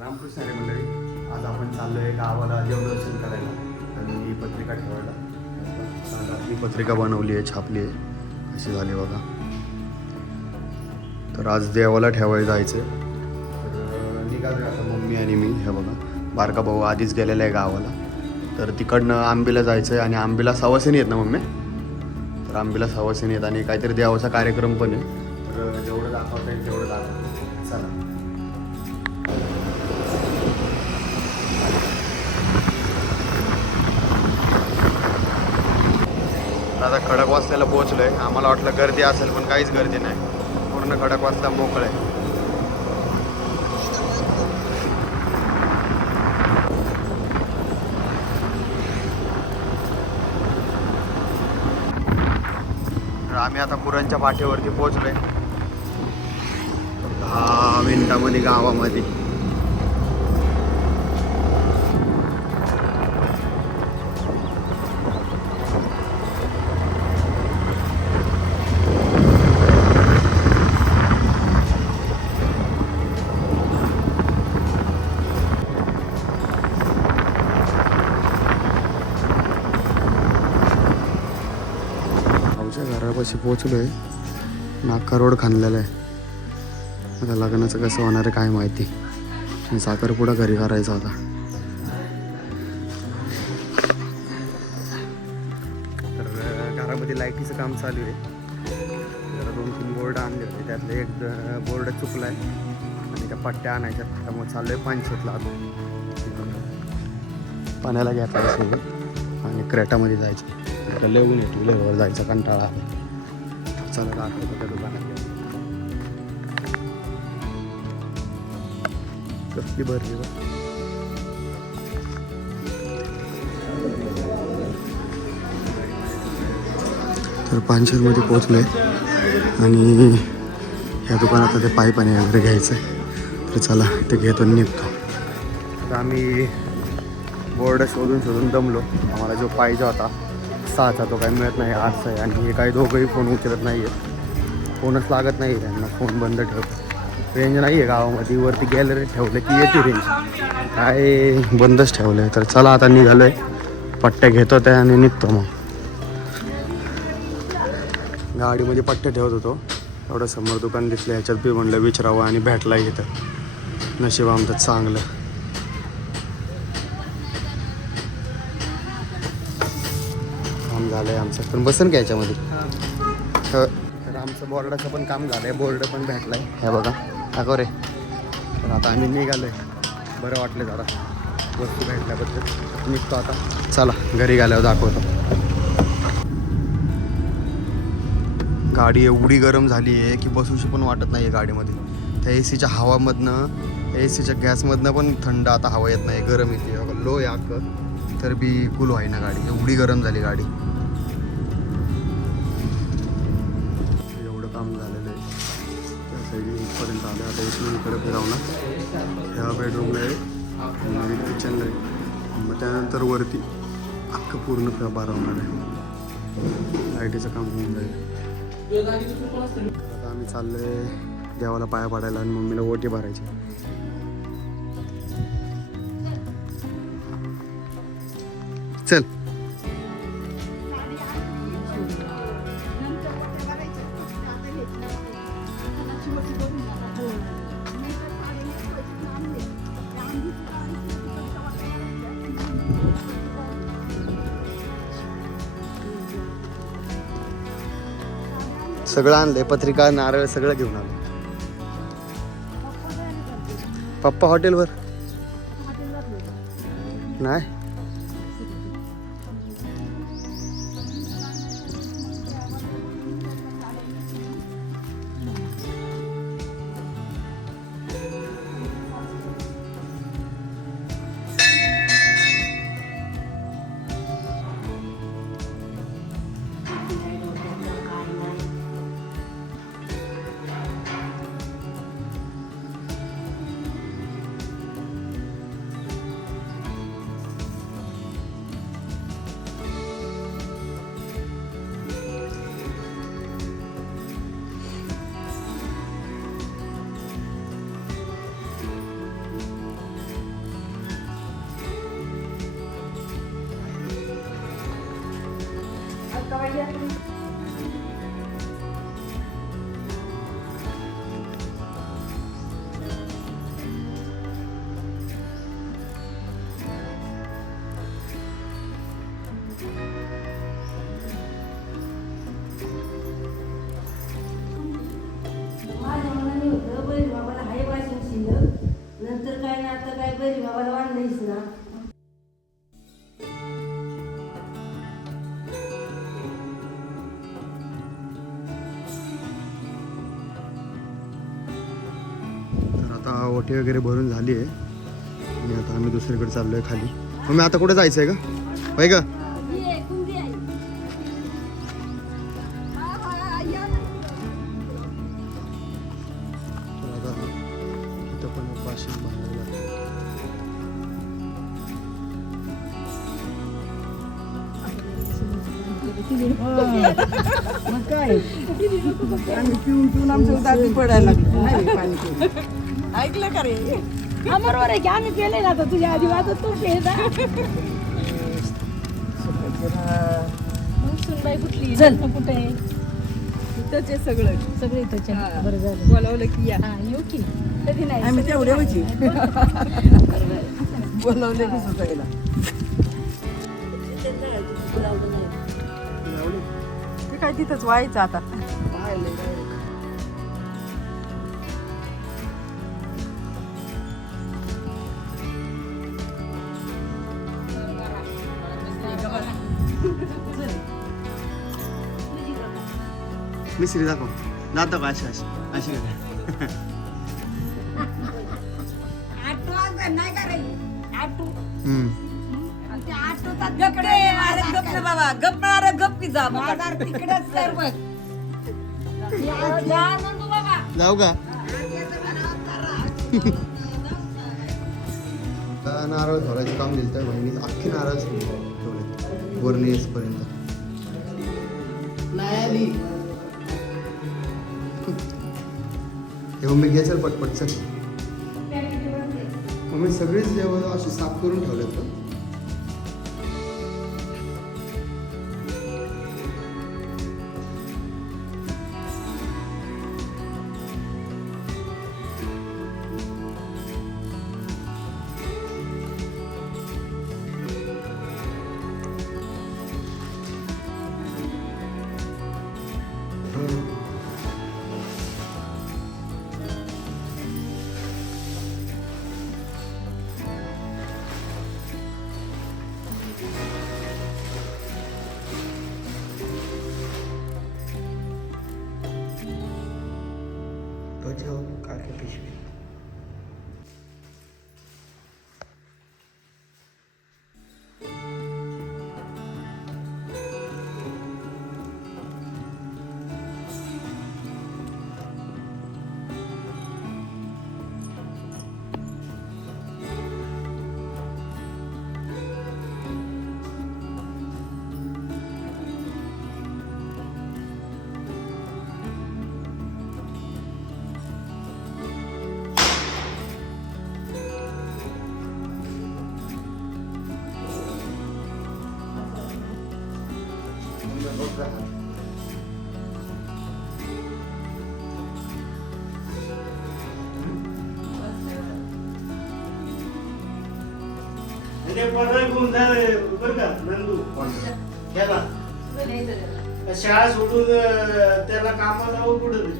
रामकृष्ण हरी मंडळी, आज आपण चाललो आहे गावाला देवदर्शन करायला आणि ही पत्रिका ठेवायला. ही पत्रिका बनवली आहे, छापली आहे, अशी झाली बघा. तर आज देवाला ठेवायला जायचं. तर निघालो आता मम्मी आणि मी. हे बघा, बारका भाऊ आधीच गेलेला आहे गावाला. तर तिकडनं आंबीला जायचं आहे आणि आंबीला सवासिनी आहेत ना मम्मी. तर आंबीला सवासिनी आहेत आणि काहीतरी देवाचा कार्यक्रम पण आहे. तर जेवढं दाखवता येईल तेवढं दाखवतो. चला. आता खडकवासल्याला पोहोचलो आहे. आम्हाला वाटलं गर्दी असेल, पण काहीच गर्दी नाही. पूर्ण खडकवासला मोकळं आहे. आम्ही आता पुरणच्या पाठीवरती पोहोचलोय. 10 मिनिटामध्ये गावामध्ये. आमच्या घरापाशी पोहोचलोय. नाका रोड खांदलेला आहे. आता लग्नाचं कसं होणार आहे काय माहिती. साखरपुडा घरी करायचा होता. तर घरामध्ये लाईटीचं काम चालू आहे. जरा 2-3 बोर्ड आणले होते, त्यातलं एक बोर्ड चुकला आहे आणि त्या पट्ट्या आणायच्या. त्यामुळे चालू आहे पानशेतला. पाण्याला घ्यायचा सोबत आणि क्रेटामध्ये जायचं. लेवून येतो, लेवर जायचा कंटाळा. चला दाखवतो त्या दुकानात. कसली भरली बघ. तर पानशेरमध्ये पोहोचलो आहे आणि ह्या दुकानात ते पाईप आणि वगैरे घ्यायचं आहे. तर चला ते घेतो आणि निघतो. तर आम्ही बोर्ड शोधून दमलो. आम्हाला जो पाहिजे होता 6चा तो काही मिळत नाही, 8चा आहे. आणि हे काही दोघंही फोन उचलत नाही आहेत. फोनच लागत नाही त्यांना. फोन बंद ठेव. रेंज नाही आहे गावामध्ये. वरती गॅलरीत ठेवलं की येते रेंज, काय बंदच ठेवलं आहे. तर चला आता निघालो आहे. पट्ट्या घेतो त्या आणि निघतो. मग गाडीमध्ये पट्ट्या ठेवत होतो. एवढं समोर दुकान दिसलं, ह्याच्यात बी म्हणलं विचारावं आणि भेटला इथं. नशीब आमचं चांगलं. काम झालं आहे आमचं, पण बसन का याच्यामध्ये. तर आमचं बोर्डाचं पण काम झालं आहे. बोर्ड पण भेटला आहे. हे बघा टाको रे. तर आता आम्ही निघालो आहे. बरं वाटलं जरा वस्तू भेटल्याबद्दल. निघतो आता. चला घरी गेल्यावर दाखवतो. गाडी एवढी गरम झाली आहे की बसूशी पण वाटत नाही आहे गाडीमध्ये. त्या एसीच्या हवामधनं, एसीच्या गॅसमधनं पण थंड आता हवा येत नाही, गरम येते. लो या तर बी कूल व्हाय ना गाडी. एवढी गरम झाली गाडी. एवढं काम झालेलं आहे. त्या साईड इथपर्यंत आलं. आता इथून इकडे फिरवणार. ह्या बेडरूमला आहे, किचनला आहे. मग त्यानंतर वरती अख्खं पूर्ण बारा होणार आहे. लाईटीचं काम होऊन जाईल. आता आम्ही चाललोय देवाला पाया पाडायला आणि मम्मीला ओटी भरायची. चल. सगळं आणलंय, पत्रिका, नारळ सगळं घेऊन आलो. पप्पा हॉटेलवर नाही. नंतर काय ना आता काय बरी बाबाला वाढलंयच ना. तर आता ओटी वगैरे भरून झाली आहे आणि आता आम्ही दुसरीकडे चाललोय खाली. मग आता कुठे जायचं आहे का होय का? तर आता इथं पण उपाशी बांधायला लागतं. मग काय आम्ही पिऊन आमचं दाती पडायला लागली नाही पाणी पिऊन. ऐकलं का रे? बरोबर आहे की आम्ही केले ना आता तुझ्या आधी वाजत तू सुनबाई कुठली कुठे इथंच आहे सगळं सगळे इथं हा. बरं झालं. बोलावलं की या. हा येऊ की कधी नाही आम्ही तेवढे होती बोलावले की सुटायला. ते काय तिथंच व्हायचं आता. मिसरी दाखव जातो का अशी अशी अशी का? जाऊ का? नारळ धरायचं काम दिलं तर बहिणी अख्खी नारळ ठेवले वरणी येईपर्यंत. हे मम्मी घे चल पटपट चल. मम्मी सगळीच जेवण अशी साफ करून ठेवलेत का? काके पिशवी शाळा सोडून त्याला कामाला कुठं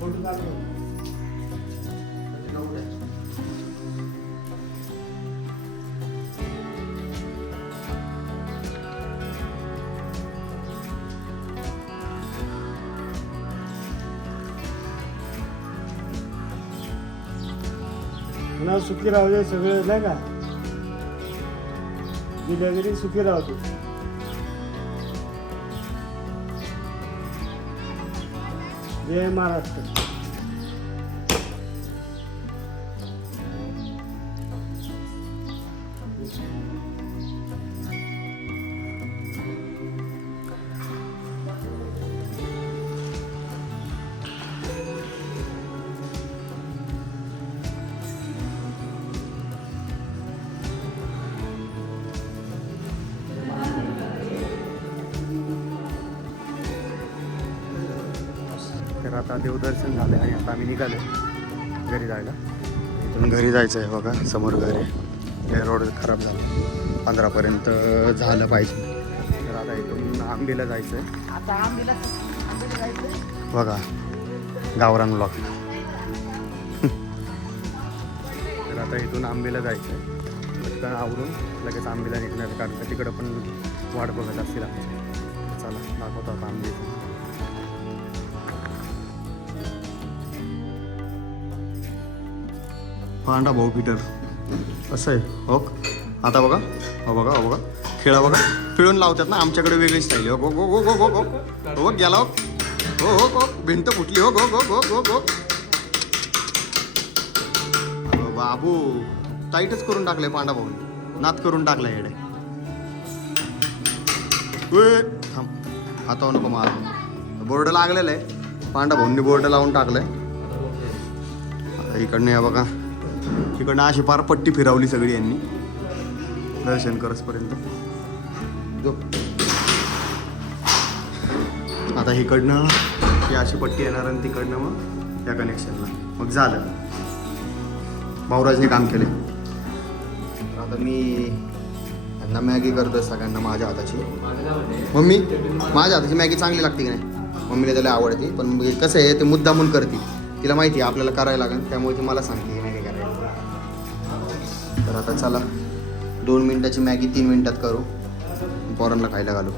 फोटो काढतो. पुन्हा सुखी राहू दे सगळे नाही का गेल्या घरी सुखी राहतो. जय महाराष्ट्र. आता देवदर्शन झालं आणि आता आम्ही निघालो घरी जायला. इथून घरी जायचं आहे बघा, समोर घर आहे. हे रोड खराब झाला, 15पर्यंत झालं पाहिजे. तर आता इथून आंबेला जायचं आहे आता आंबीला जायचं. बघा, गावरान ब्लॉक. तर आता इथून आंबेला जायचं आहे. पटकन आवरून लगेच आंबेला निघणार, कारण का तिकडं पण वाट बघत असतील आमची. चला दाखवतो आता आंबे. पांडा भाऊ पीटर असं आहे हो. आता बघा, हो बघा, हो बघा, खेळा बघा, पिळून लावतात ना, आमच्याकडे वेगळी स्टाईल. हो गो गो गो गो गो गो हो गेला हो. हो हो हो, भिंत फुटली हो. गो गो गो गो गो. बाबू टाईटच करून टाकलंय पांडा भाऊ, नात करून टाकलाय येडे. थांब, हातावर नको मार. बोर्ड लागलेलं आहे, पांडा भाऊंनी बोर्ड लावून टाकलंय. आता इकडनं या बघा, इकडनं अशी पार पट्टी फिरवली सगळी यांनी दर्शन करसपर्यंत. आता इकडनं ही अशी पट्टी येणार आणि तिकडनं मग त्या कनेक्शनला मग झालं. भाऊराजने काम केले. आता मी यांना मॅगी करतो सगळ्यांना माझ्या हाताची. मम्मी, माझ्या हाताची मॅगी चांगली लागते की नाही? मम्मीला त्याला आवडते, पण कसं आहे ते मुद्दामून करते. तिला माहिती आहे आपल्याला करायला लागेल, त्यामुळे ती मला सांगते मॅगी करायला. तर आता चला 2 मिनिटाची मॅगी 3 मिनिटात करू, पोरांना खायला घालू.